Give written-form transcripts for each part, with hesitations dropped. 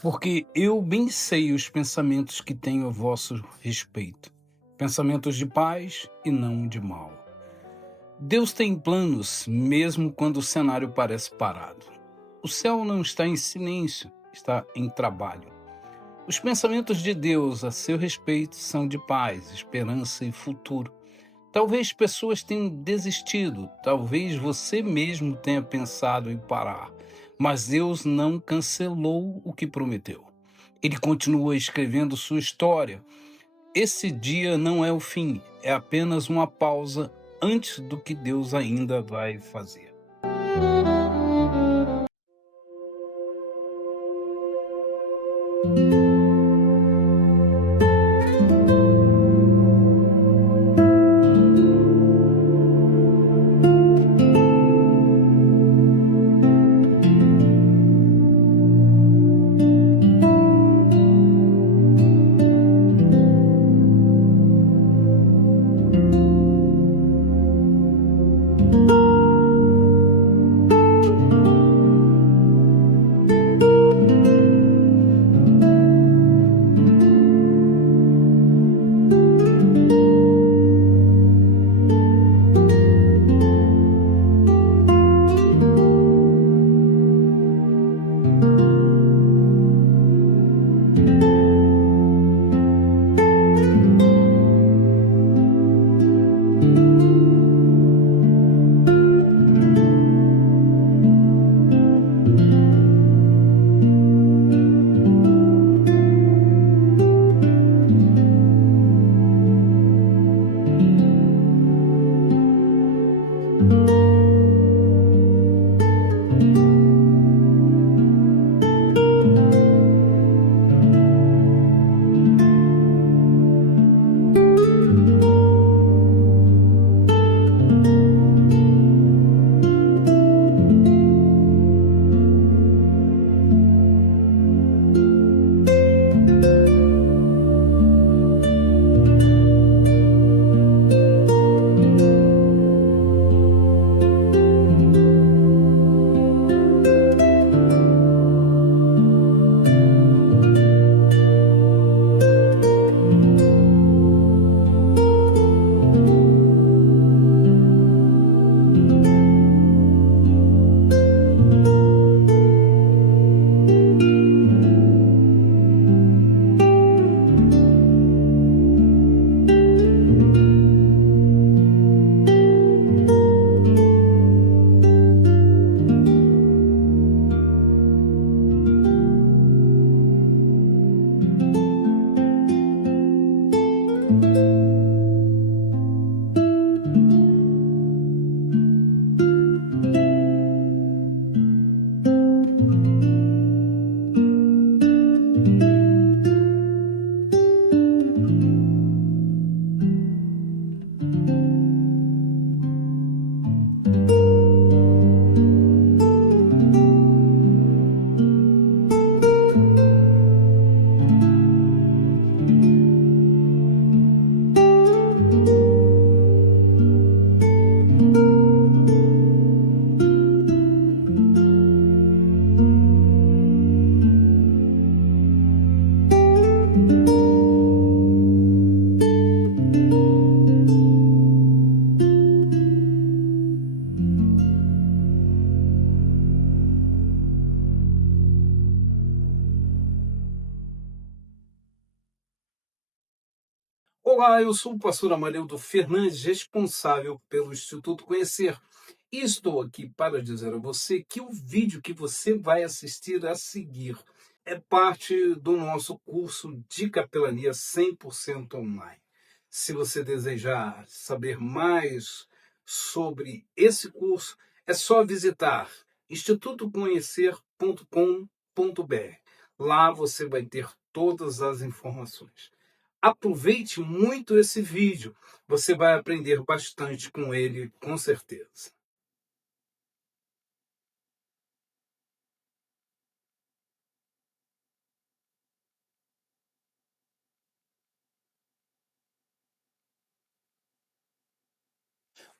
Porque eu bem sei os pensamentos que tenho a vosso respeito, pensamentos de paz e não de mal. Deus tem planos mesmo quando o cenário parece parado. O céu não está em silêncio, está em trabalho. Os pensamentos de Deus a seu respeito são de paz, esperança e futuro. Talvez pessoas tenham desistido, talvez você mesmo tenha pensado em parar, mas Deus não cancelou o que prometeu. Ele continua escrevendo sua história. Esse dia não é o fim, é apenas uma pausa antes do que Deus ainda vai fazer. Olá, eu sou o pastor Amarildo Fernandes, responsável pelo Instituto Conhecer. E estou aqui para dizer a você que o vídeo que você vai assistir a seguir é parte do nosso curso de capelania 100% online. Se você desejar saber mais sobre esse curso, é só visitar institutoconhecer.com.br. Lá você vai ter todas as informações. Aproveite muito esse vídeo, você vai aprender bastante com ele, com certeza.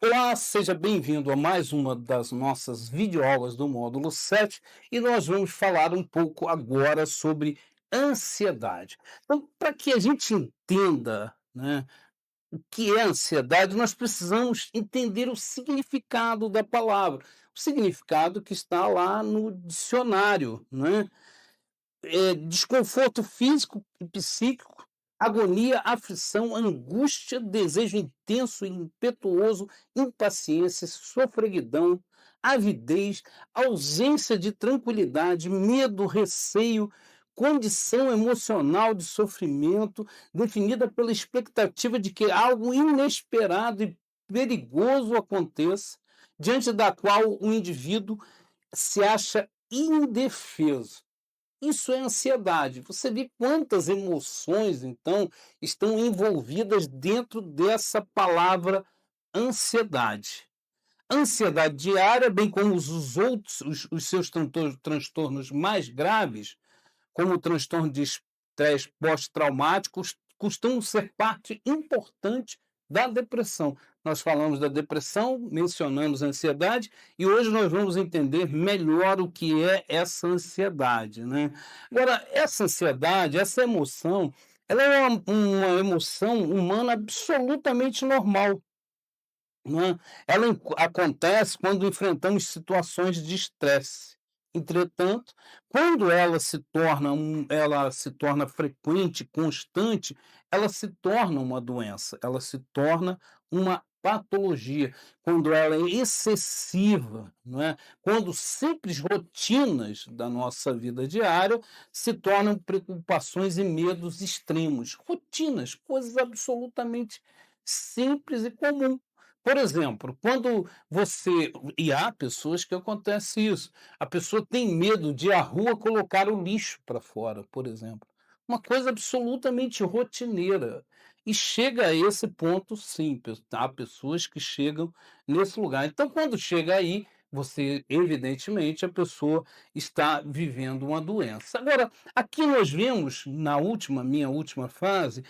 Olá, seja bem-vindo a mais uma das nossas videoaulas do módulo 7 e nós vamos falar um pouco agora sobre ansiedade. Então, para que a gente entenda, né, o que é ansiedade, nós precisamos entender o significado da palavra, o significado que está lá no dicionário, né? Desconforto físico e psíquico, agonia, aflição, angústia, desejo intenso e impetuoso, impaciência, sofreguidão, avidez, ausência de tranquilidade, medo, receio, condição emocional de sofrimento, definida pela expectativa de que algo inesperado e perigoso aconteça, diante da qual o indivíduo se acha indefeso. Isso é ansiedade. Você vê quantas emoções, então, estão envolvidas dentro dessa palavra ansiedade. Ansiedade diária, bem como os outros, os seus transtornos mais graves, como o transtorno de estresse pós-traumático, costumam ser parte importante da depressão. Nós falamos da depressão, mencionamos a ansiedade, e hoje nós vamos entender melhor o que é essa ansiedade, né? Agora, essa ansiedade, essa emoção, ela é uma emoção humana absolutamente normal, né? Acontece quando enfrentamos situações de estresse. Entretanto, quando ela se torna frequente, constante, ela se torna uma doença, ela se torna uma patologia. Quando ela é excessiva, não é? Quando simples rotinas da nossa vida diária se tornam preocupações e medos extremos. Rotinas, coisas absolutamente simples e comuns. Por exemplo, quando você e há pessoas que acontece isso, a pessoa tem medo de ir à rua colocar o lixo para fora, por exemplo. Uma coisa absolutamente rotineira. E chega a esse ponto sim, há pessoas que chegam nesse lugar. Então, quando chega aí, você evidentemente, a pessoa está vivendo uma doença. Agora, aqui nós vemos, minha última fase,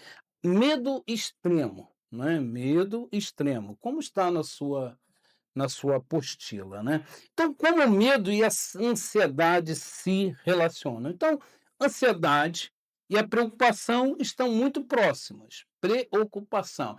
medo extremo, né, medo extremo, como está na sua apostila, né. Então, como o medo e a ansiedade se relacionam? Então, ansiedade e a preocupação estão muito próximas. Preocupação.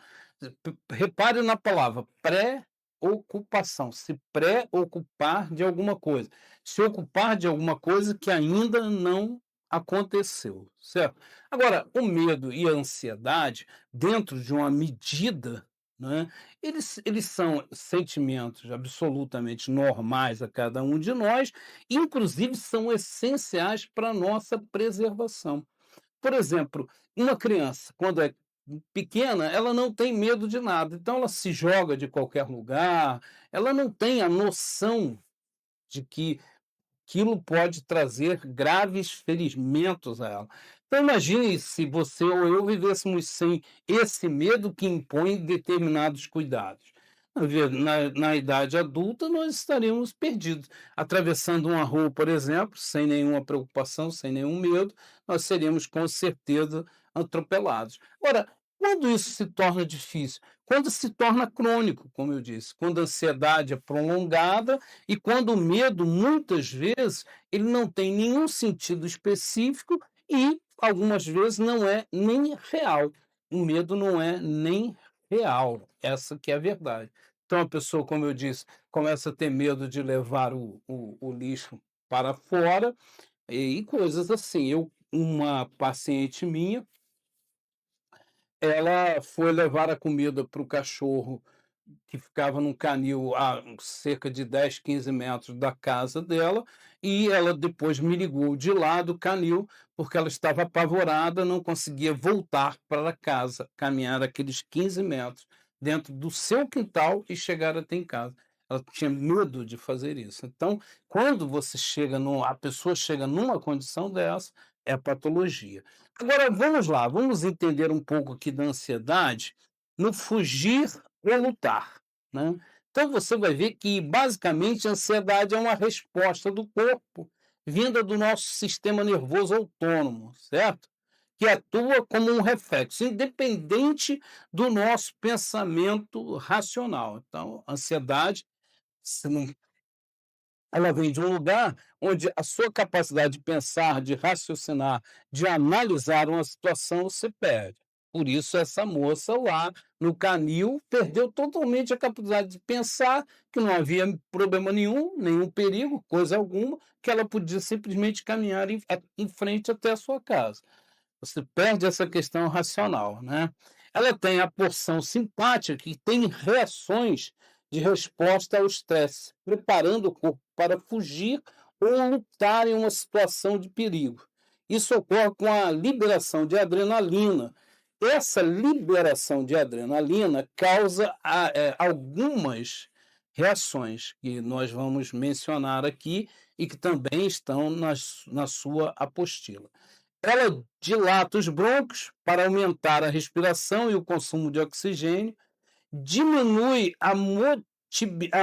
Repare na palavra pré-ocupação, se preocupar de alguma coisa, se ocupar de alguma coisa que ainda não aconteceu, certo? Agora, o medo e a ansiedade, dentro de uma medida, né, eles são sentimentos absolutamente normais a cada um de nós, inclusive são essenciais para a nossa preservação. Por exemplo, uma criança, quando é pequena, ela não tem medo de nada, então ela se joga de qualquer lugar, ela não tem a noção de que aquilo pode trazer graves ferimentos a ela. Então imagine se você ou eu vivêssemos sem esse medo que impõe determinados cuidados. Na idade adulta, nós estaríamos perdidos. Atravessando uma rua, por exemplo, sem nenhuma preocupação, sem nenhum medo, nós seríamos com certeza atropelados. Ora, quando isso se torna difícil? Quando se torna crônico, como eu disse, quando a ansiedade é prolongada e quando o medo, muitas vezes, ele não tem nenhum sentido específico e, algumas vezes, não é nem real. O medo não é nem real, essa que é a verdade. Então a pessoa, como eu disse, começa a ter medo de levar o lixo para fora e coisas assim. Uma paciente minha, ela foi levar a comida para o cachorro que ficava num canil a cerca de 10, 15 metros da casa dela, e ela depois me ligou de lá do canil, porque ela estava apavorada, não conseguia voltar para casa, caminhar aqueles 15 metros dentro do seu quintal e chegar até em casa. Ela tinha medo de fazer isso. Então, quando a pessoa chega numa condição dessa, é patologia. Agora vamos lá, vamos entender um pouco aqui da ansiedade no fugir ou lutar, né. Então você vai ver que basicamente a ansiedade é uma resposta do corpo, vinda do nosso sistema nervoso autônomo, certo? que atua como um reflexo, independente do nosso pensamento racional. Então, a ansiedade, se não ela vem de um lugar onde a sua capacidade de pensar, de raciocinar, de analisar uma situação se perde. Por isso, essa moça lá no canil perdeu totalmente a capacidade de pensar que não havia problema nenhum, nenhum perigo, coisa alguma, que ela podia simplesmente caminhar em frente até a sua casa. Você perde essa questão racional, né? Ela tem a porção simpática, que tem reações de resposta ao estresse, preparando o corpo para fugir ou lutar em uma situação de perigo. Isso ocorre com a liberação de adrenalina. Essa liberação de adrenalina causa algumas reações que nós vamos mencionar aqui e que também estão na sua apostila. Ela dilata os brônquios para aumentar a respiração e o consumo de oxigênio, diminui a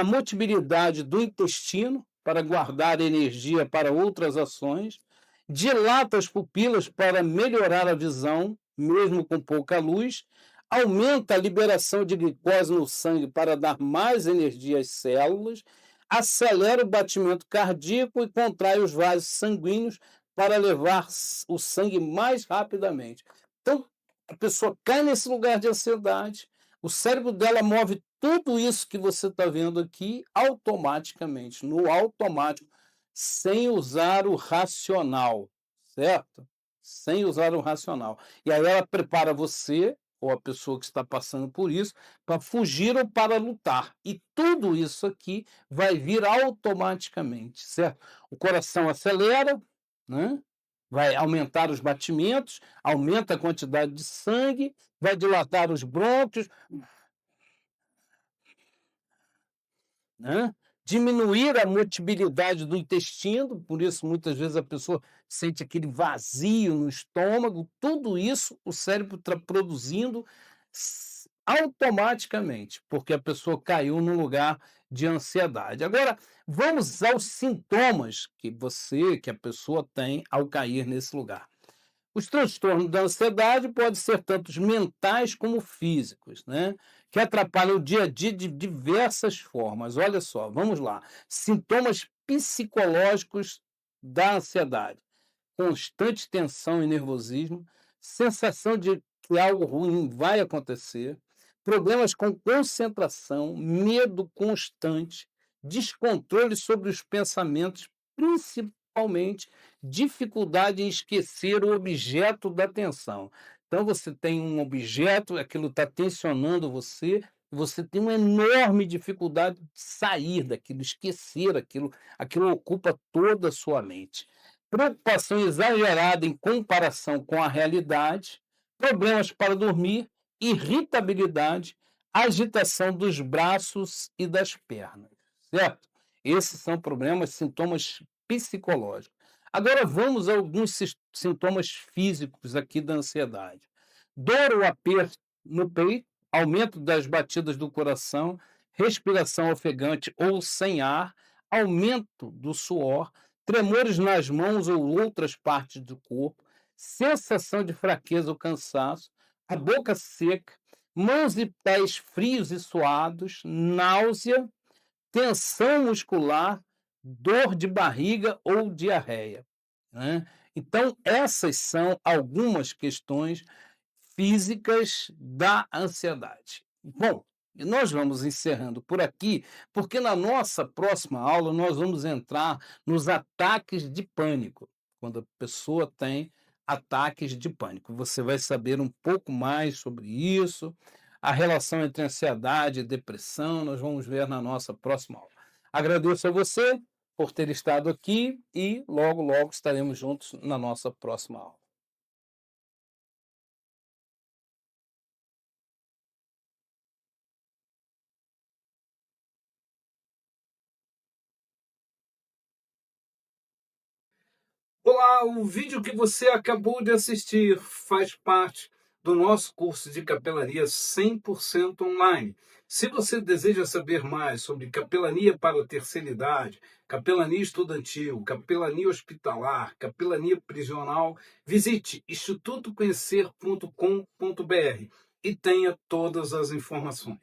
motibilidade do intestino para guardar energia para outras ações, dilata as pupilas para melhorar a visão, mesmo com pouca luz, aumenta a liberação de glicose no sangue para dar mais energia às células, acelera o batimento cardíaco e contrai os vasos sanguíneos para levar o sangue mais rapidamente. Então, a pessoa cai nesse lugar de ansiedade, o cérebro dela move tudo isso que você está vendo aqui automaticamente, no automático, sem usar o racional, certo? Sem usar o racional. E aí ela prepara você, ou a pessoa que está passando por isso, para fugir ou para lutar. E tudo isso aqui vai vir automaticamente, certo? O coração acelera, né? Vai aumentar os batimentos, aumenta a quantidade de sangue, vai dilatar os brônquios, né? Diminuir a motilidade do intestino, por isso muitas vezes a pessoa sente aquele vazio no estômago, tudo isso o cérebro está produzindo automaticamente, porque a pessoa caiu num lugar de ansiedade. Agora, vamos aos sintomas que a pessoa tem ao cair nesse lugar. Os transtornos da ansiedade podem ser tanto mentais como físicos, né? Que atrapalham o dia a dia de diversas formas. Olha só, vamos lá. Sintomas psicológicos da ansiedade: constante tensão e nervosismo, sensação de que algo ruim vai acontecer, problemas com concentração, medo constante, descontrole sobre os pensamentos, principalmente dificuldade em esquecer o objeto da atenção. Então você tem um objeto, aquilo está tensionando você, você tem uma enorme dificuldade de sair daquilo, esquecer aquilo, aquilo ocupa toda a sua mente. Preocupação exagerada em comparação com a realidade, problemas para dormir, irritabilidade, agitação dos braços e das pernas, certo? Esses são problemas, sintomas psicológicos. Agora vamos a alguns sintomas físicos aqui da ansiedade. Dor ou aperto no peito, aumento das batidas do coração, respiração ofegante ou sem ar, aumento do suor, tremores nas mãos ou outras partes do corpo, sensação de fraqueza ou cansaço, a boca seca, mãos e pés frios e suados, náusea, tensão muscular, dor de barriga ou diarreia, né? Então, essas são algumas questões físicas da ansiedade. Bom, nós vamos encerrando por aqui, porque na nossa próxima aula nós vamos entrar nos ataques de pânico, quando a pessoa tem ataques de pânico. Você vai saber um pouco mais sobre isso, a relação entre ansiedade e depressão, nós vamos ver na nossa próxima aula. Agradeço a você por ter estado aqui e logo, logo estaremos juntos na nossa próxima aula. Olá, o vídeo que você acabou de assistir faz parte do nosso curso de capelania 100% online. Se você deseja saber mais sobre capelania para a terceira idade, capelania estudantil, capelania hospitalar, capelania prisional, visite institutoconhecer.com.br e tenha todas as informações.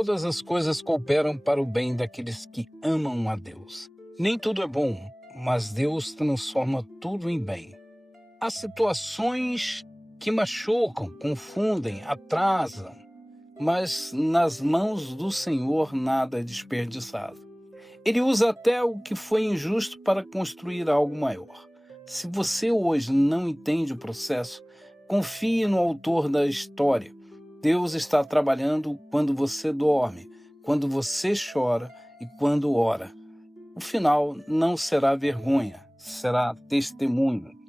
Todas as coisas cooperam para o bem daqueles que amam a Deus. Nem tudo é bom, mas Deus transforma tudo em bem. Há situações que machucam, confundem, atrasam, mas nas mãos do Senhor nada é desperdiçado. Ele usa até o que foi injusto para construir algo maior. Se você hoje não entende o processo, confie no autor da história. Deus está trabalhando quando você dorme, quando você chora e quando ora. O final não será vergonha, será testemunho.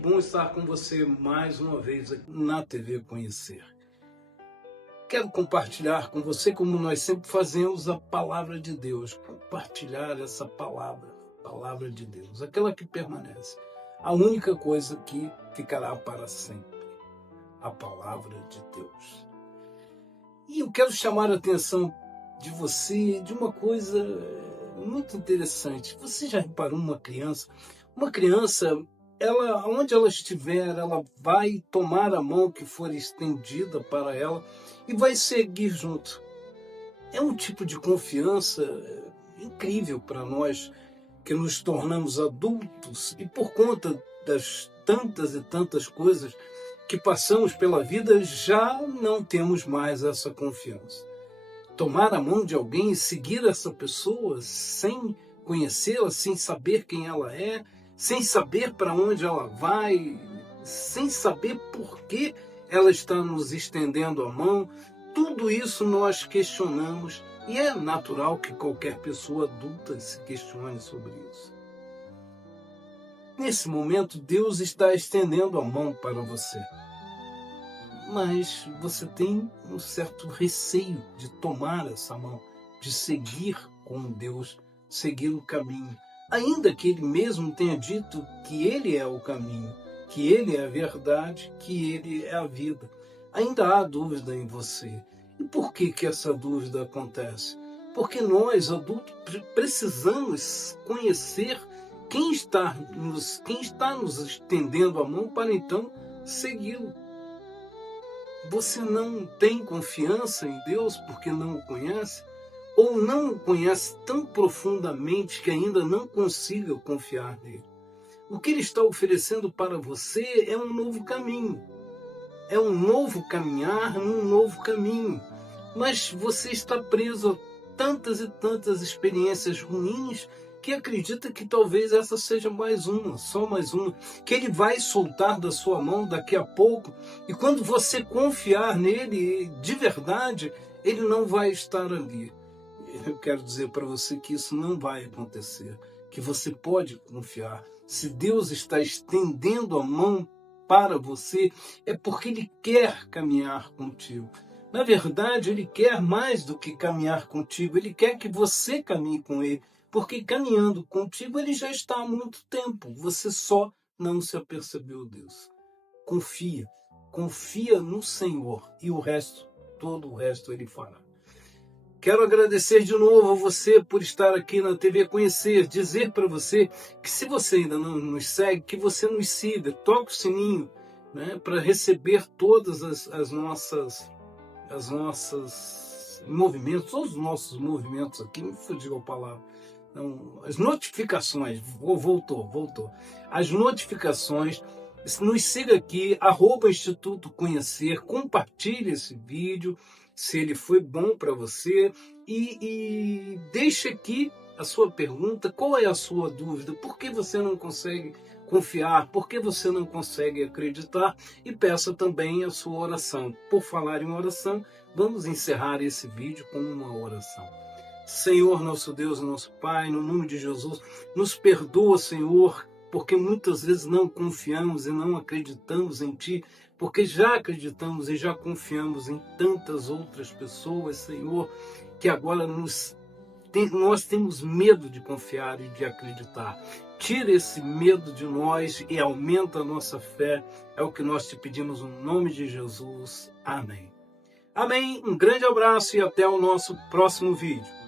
bom estar com você mais uma vez aqui na TV Conhecer. Quero compartilhar com você, como nós sempre fazemos, a palavra de Deus. Compartilhar essa palavra de Deus, aquela que permanece. A única coisa que ficará para sempre, a palavra de Deus. E eu quero chamar a atenção de você de uma coisa muito interessante. Você já reparou uma criança? Uma criança, ela, onde ela estiver, ela vai tomar a mão que for estendida para ela e vai seguir junto. É um tipo de confiança incrível para nós que nos tornamos adultos e por conta das tantas e tantas coisas que passamos pela vida, já não temos mais essa confiança. Tomar a mão de alguém e seguir essa pessoa sem conhecê-la, sem saber quem ela é, sem saber para onde ela vai, sem saber por que ela está nos estendendo a mão, tudo isso nós questionamos e é natural que qualquer pessoa adulta se questione sobre isso. Nesse momento, Deus está estendendo a mão para você. Mas você tem um certo receio de tomar essa mão, de seguir com Deus, seguir o caminho. Ainda que Ele mesmo tenha dito que Ele é o caminho, que Ele é a verdade, que Ele é a vida. Ainda há dúvida em você. E por que essa dúvida acontece? Porque nós, adultos, precisamos conhecer quem está nos estendendo a mão para então segui-lo. Você não tem confiança em Deus porque não o conhece? Ou não o conhece tão profundamente que ainda não consiga confiar nele? O que ele está oferecendo para você é um novo caminho. É um novo caminhar num novo caminho. Mas você está preso a tantas e tantas experiências ruins que acredita que talvez essa seja mais uma, só mais uma, que ele vai soltar da sua mão daqui a pouco, e quando você confiar nele de verdade, ele não vai estar ali. Eu quero dizer para você que isso não vai acontecer, que você pode confiar. Se Deus está estendendo a mão para você, é porque Ele quer caminhar contigo. Na verdade, Ele quer mais do que caminhar contigo, Ele quer que você caminhe com Ele. Porque caminhando contigo, ele já está há muito tempo. Você só não se apercebeu disso. Confia no Senhor e todo o resto ele fará. Quero agradecer de novo a você por estar aqui na TV Conhecer. Dizer para você que se você ainda não nos segue, que você nos siga. Toque o sininho, né, para receber todas as nossas movimentos, todos os nossos movimentos aqui. Me fugiu a palavra. Então, as notificações, voltou. As notificações, nos siga aqui, @Instituto Conhecer, compartilhe esse vídeo, se ele foi bom para você, e deixe aqui a sua pergunta, qual é a sua dúvida, por que você não consegue confiar, por que você não consegue acreditar, e peça também a sua oração. Por falar em oração, vamos encerrar esse vídeo com uma oração. Senhor, nosso Deus, nosso Pai, no nome de Jesus, nos perdoa, Senhor, porque muitas vezes não confiamos e não acreditamos em Ti, porque já acreditamos e já confiamos em tantas outras pessoas, Senhor, que agora nós temos medo de confiar e de acreditar. Tira esse medo de nós e aumenta a nossa fé. É o que nós te pedimos no nome de Jesus. Amém. Amém. Um grande abraço e até o nosso próximo vídeo.